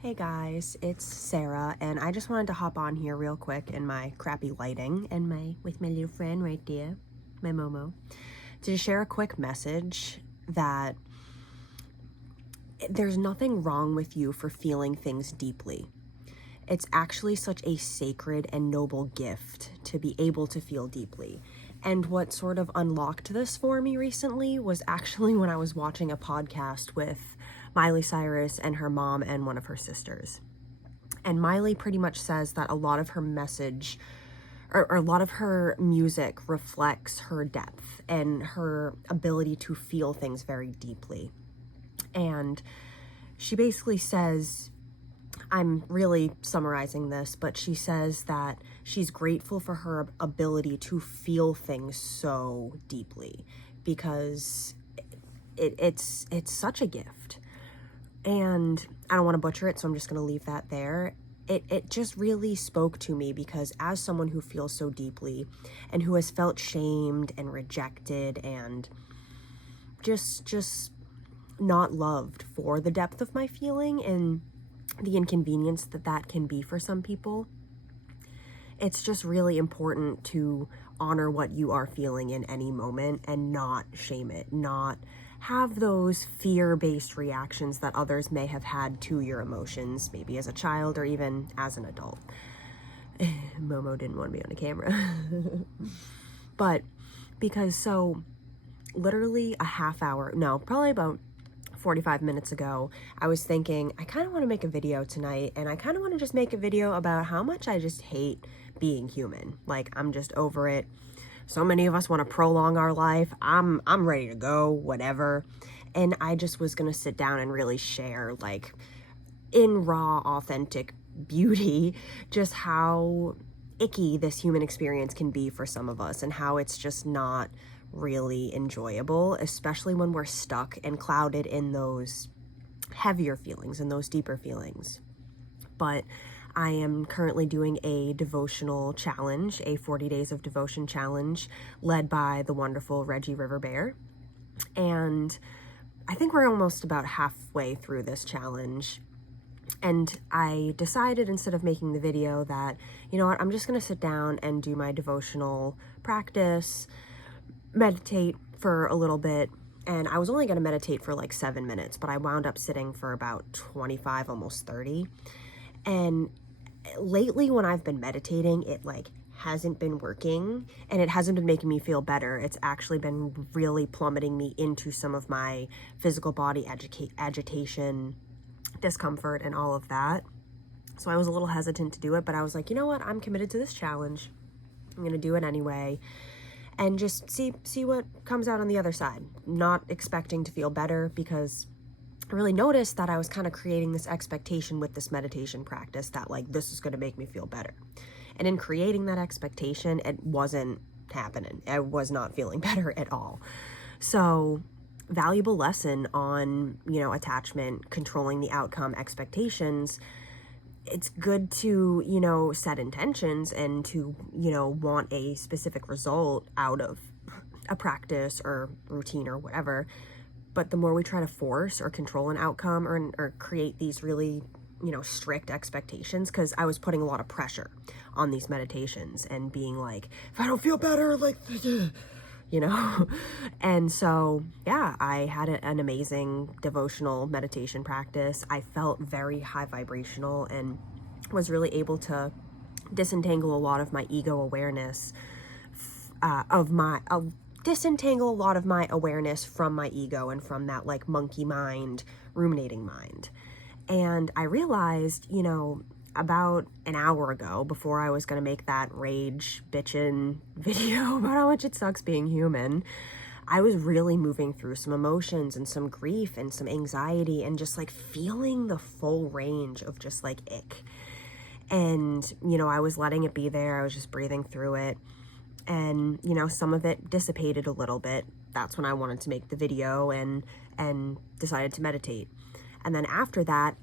Hey guys, it's Sarah, and I just wanted to hop on here real quick in my crappy lighting and with my little friend right there, my Momo, to just share a quick message that there's nothing wrong with you for feeling things deeply. It's actually such a sacred and noble gift to be able to feel deeply. And what sort of unlocked this for me recently was actually when I was watching a podcast with Miley Cyrus and her mom and one of her sisters. And Miley pretty much says that a lot of her message or a lot of her music reflects her depth and her ability to feel things very deeply. And she basically says, I'm really summarizing this, but she says that she's grateful for her ability to feel things so deeply because it's such a gift. And I don't want to butcher it, so I'm just going to leave that there. It just really spoke to me because as someone who feels so deeply and who has felt shamed and rejected and just not loved for the depth of my feeling and the inconvenience that can be for some people, it's just really important to honor what you are feeling in any moment and not shame it, not have those fear-based reactions that others may have had to your emotions, maybe as a child or even as an adult. Momo didn't want to be on the camera. But because so literally a half hour, no, probably about 45 minutes ago, I was thinking, I kind of want to make a video tonight, and I kind of want to just make a video about how much I just hate being human. Like, I'm just over it. So many of us want to prolong our life. I'm ready to go, whatever. And I just was going to sit down and really share, like, in raw, authentic beauty, just how icky this human experience can be for some of us and how it's just not really enjoyable, especially when we're stuck and clouded in those heavier feelings and those deeper feelings. But I am currently doing a devotional challenge, a 40 days of devotion challenge led by the wonderful Reggie River Bear. And I think we're almost about halfway through this challenge. And I decided, instead of making the video, that, you know what, I'm just going to sit down and do my devotional practice, meditate for a little bit. And I was only going to meditate for like 7 minutes, but I wound up sitting for about 25, almost 30. And lately when I've been meditating, it like hasn't been working and it hasn't been making me feel better. It's actually been really plummeting me into some of my physical body agitation, discomfort, and all of that. So I was a little hesitant to do it, but I was like, you know what? I'm committed to this challenge. I'm going to do it anyway. And just see what comes out on the other side. Not expecting to feel better, because I really noticed that I was kind of creating this expectation with this meditation practice that like this is going to make me feel better. And in creating that expectation, it wasn't happening. I was not feeling better at all. So, valuable lesson on, attachment, controlling the outcome, expectations. It's good to, set intentions and to, want a specific result out of a practice or routine or whatever. But the more we try to force or control an outcome or create these really, strict expectations, because I was putting a lot of pressure on these meditations and being like, if I don't feel better, like, and so, yeah, I had an amazing devotional meditation practice. I felt very high vibrational and was really able to disentangle a lot of my ego awareness disentangle a lot of my awareness from my ego and from that like monkey mind, ruminating mind. And I realized, about an hour ago, before I was going to make that rage bitchin' video about how much it sucks being human, I was really moving through some emotions and some grief and some anxiety and just like feeling the full range of just like ick. And, I was letting it be there. I was just breathing through it. And, some of it dissipated a little bit. That's when I wanted to make the video and decided to meditate. And then after that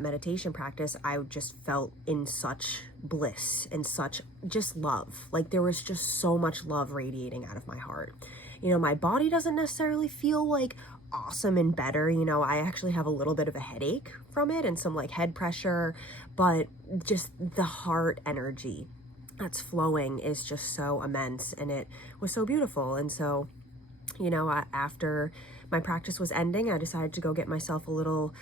meditation practice, I just felt in such bliss and such just love. Like there was just so much love radiating out of my heart. My body doesn't necessarily feel like awesome and better. You know, I actually have a little bit of a headache from it and some like head pressure, but just the heart energy that's flowing is just so immense, and it was so beautiful. And so, you know, after my practice was ending, I decided to go get myself a little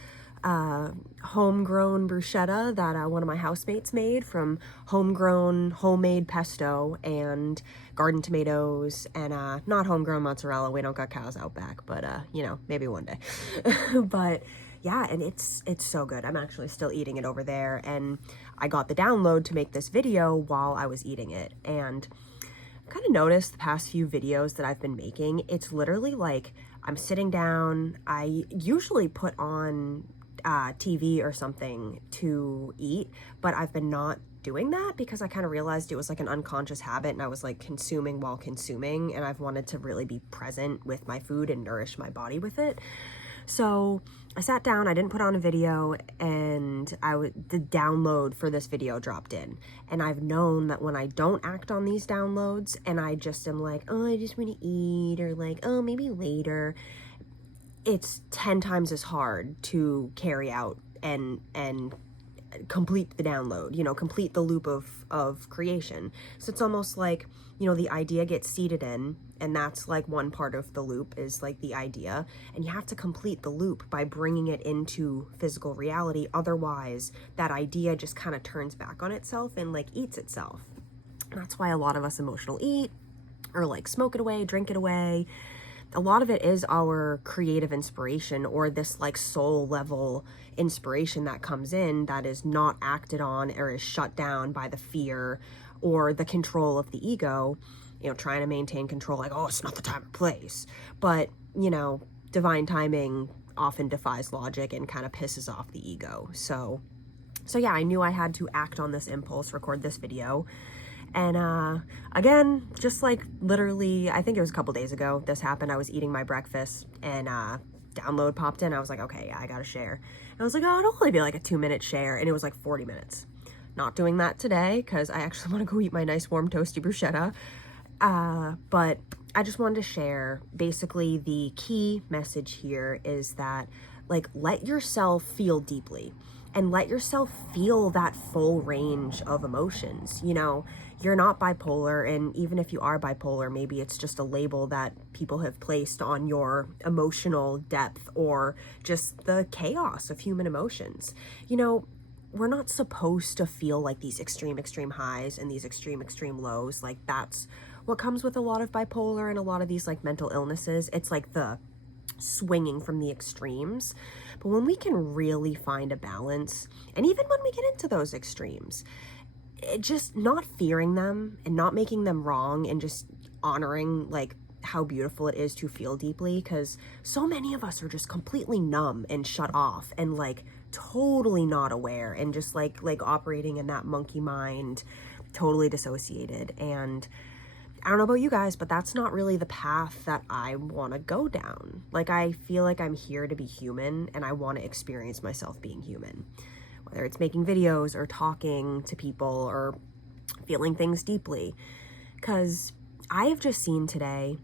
homegrown bruschetta that one of my housemates made from homemade pesto and garden tomatoes and not homegrown mozzarella. We don't got cows out back, but you know, maybe one day. But yeah, and it's so good. I'm actually still eating it over there, and I got the download to make this video while I was eating it. And I kind of noticed the past few videos that I've been making, it's literally like I'm sitting down. I usually put on TV or something to eat, but I've been not doing that because I kind of realized it was like an unconscious habit, and I was like consuming while consuming, and I've wanted to really be present with my food and nourish my body with it. So I sat down, I didn't put on a video, and the download for this video dropped in. And I've known that when I don't act on these downloads and I just am like, oh, I just want to eat, or like, oh, maybe later, it's 10 times as hard to carry out and complete the download, you know, complete the loop of creation. So it's almost like, you know, the idea gets seeded in, and that's like one part of the loop is like the idea, and you have to complete the loop by bringing it into physical reality. Otherwise, that idea just kind of turns back on itself and like eats itself. That's why a lot of us emotional eat or like smoke it away, drink it away. A lot of it is our creative inspiration, or this like soul level inspiration that comes in that is not acted on or is shut down by the fear or the control of the ego, you know, trying to maintain control, like, oh, it's not the time or place. But, you know, divine timing often defies logic and kind of pisses off the ego. So yeah, I knew I had to act on this impulse, record this video. And again, just like literally, I think it was a couple days ago this happened. I was eating my breakfast, and download popped in. I was like, okay, yeah, I gotta share. And I was like, oh, it'll only be like a 2-minute share, and it was like 40 minutes. Not doing that today because I actually want to go eat my nice warm toasty bruschetta. But I just wanted to share, basically the key message here is that, like, let yourself feel deeply and let yourself feel that full range of emotions. You know, you're not bipolar, and even if you are bipolar, maybe it's just a label that people have placed on your emotional depth or just the chaos of human emotions. You know, we're not supposed to feel like these extreme highs and these extreme lows. Like, that's what comes with a lot of bipolar and a lot of these like mental illnesses. It's like the swinging from the extremes. But when we can really find a balance, and even when we get into those extremes, just not fearing them and not making them wrong, and just honoring like how beautiful it is to feel deeply, because so many of us are just completely numb and shut off and like totally not aware and just like operating in that monkey mind, totally dissociated. And I don't know about you guys, but that's not really the path that I want to go down. Like, I feel like I'm here to be human, and I want to experience myself being human. Whether it's making videos or talking to people or feeling things deeply. Because I have just seen today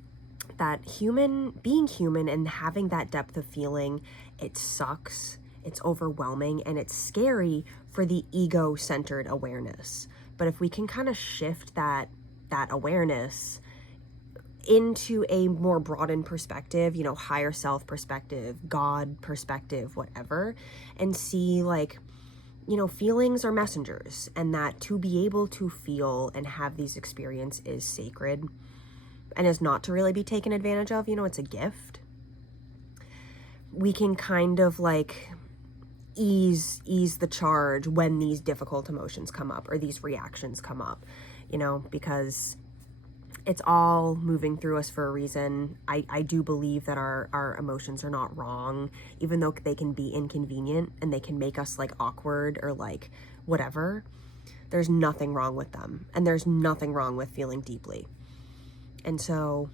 that being human and having that depth of feeling, it sucks, it's overwhelming, and it's scary for the ego-centered awareness. But if we can kind of shift that awareness into a more broadened perspective, you know, higher self perspective, God perspective, whatever, and see like, you know, feelings are messengers, and that to be able to feel and have these experiences is sacred and is not to really be taken advantage of. You know, it's a gift. We can kind of like ease the charge when these difficult emotions come up or these reactions come up, you know, because it's all moving through us for a reason. I do believe that our emotions are not wrong, even though they can be inconvenient and they can make us like awkward or like whatever. There's nothing wrong with them, and there's nothing wrong with feeling deeply. And so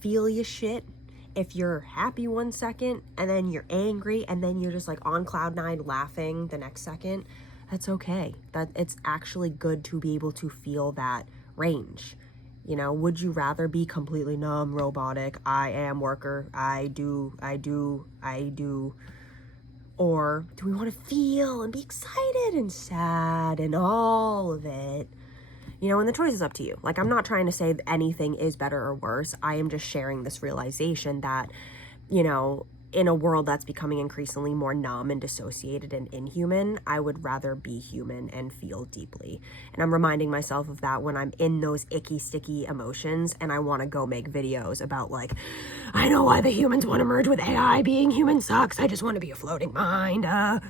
feel your shit. If you're happy 1 second and then you're angry and then you're just like on cloud 9 laughing the next second, that's okay. That it's actually good to be able to feel that range. You know, would you rather be completely numb, robotic, I am worker, I do, or do we want to feel and be excited and sad and all of it? You know, and the choice is up to you. Like, I'm not trying to say that anything is better or worse. I am just sharing this realization that, you know, in a world that's becoming increasingly more numb and dissociated and inhuman, I would rather be human and feel deeply. And I'm reminding myself of that when I'm in those icky, sticky emotions and I want to go make videos about, like, I know why the humans want to merge with AI. Being human sucks. I just want to be a floating mind. Yeah.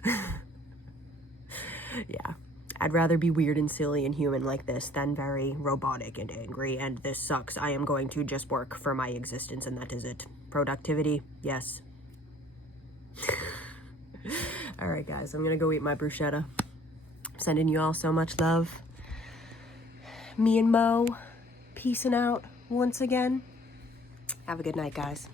I'd rather be weird and silly and human like this than very robotic and angry, and this sucks. I am going to just work for my existence, and that is it. Productivity, yes. All right, guys, I'm gonna go eat my bruschetta. Sending you all so much love. Me and Mo, peacing out once again. Have a good night, guys.